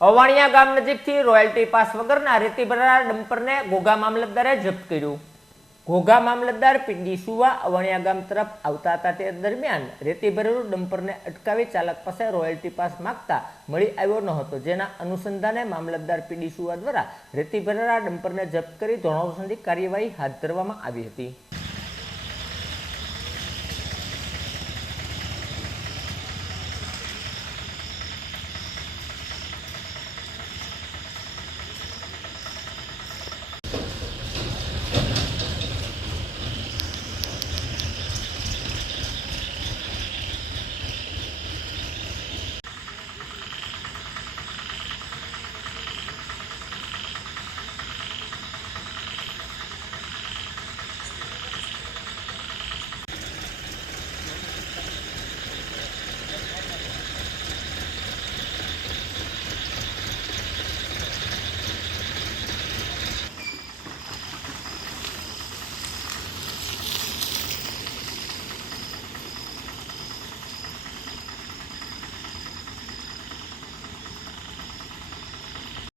અવાણિયા ગામ નજીકથી royalty pass વગરના રેતી ભરેલા ડમ્પરને ઘોઘા મામલતદારે જપ્ત કર્યું. ઘોઘા મામલતદાર પીડી સુવા અવાણિયા ગામ તરફ આવતા હતા તે દરમિયાન રેતી ભરેલું ડમ્પરને અટકાવી ચાલક પાસે રોયલ્ટી પાસ માંગતા મળી આવ્યો ન હતો, જેના અનુસંધાને મામલતદાર પીડી સુવા દ્વારા રેતી ભરેલા ડમ્પરને જપ્ત કરી ધોરણસરની કાર્યવાહી હાથ ધરવામાં આવી હતી.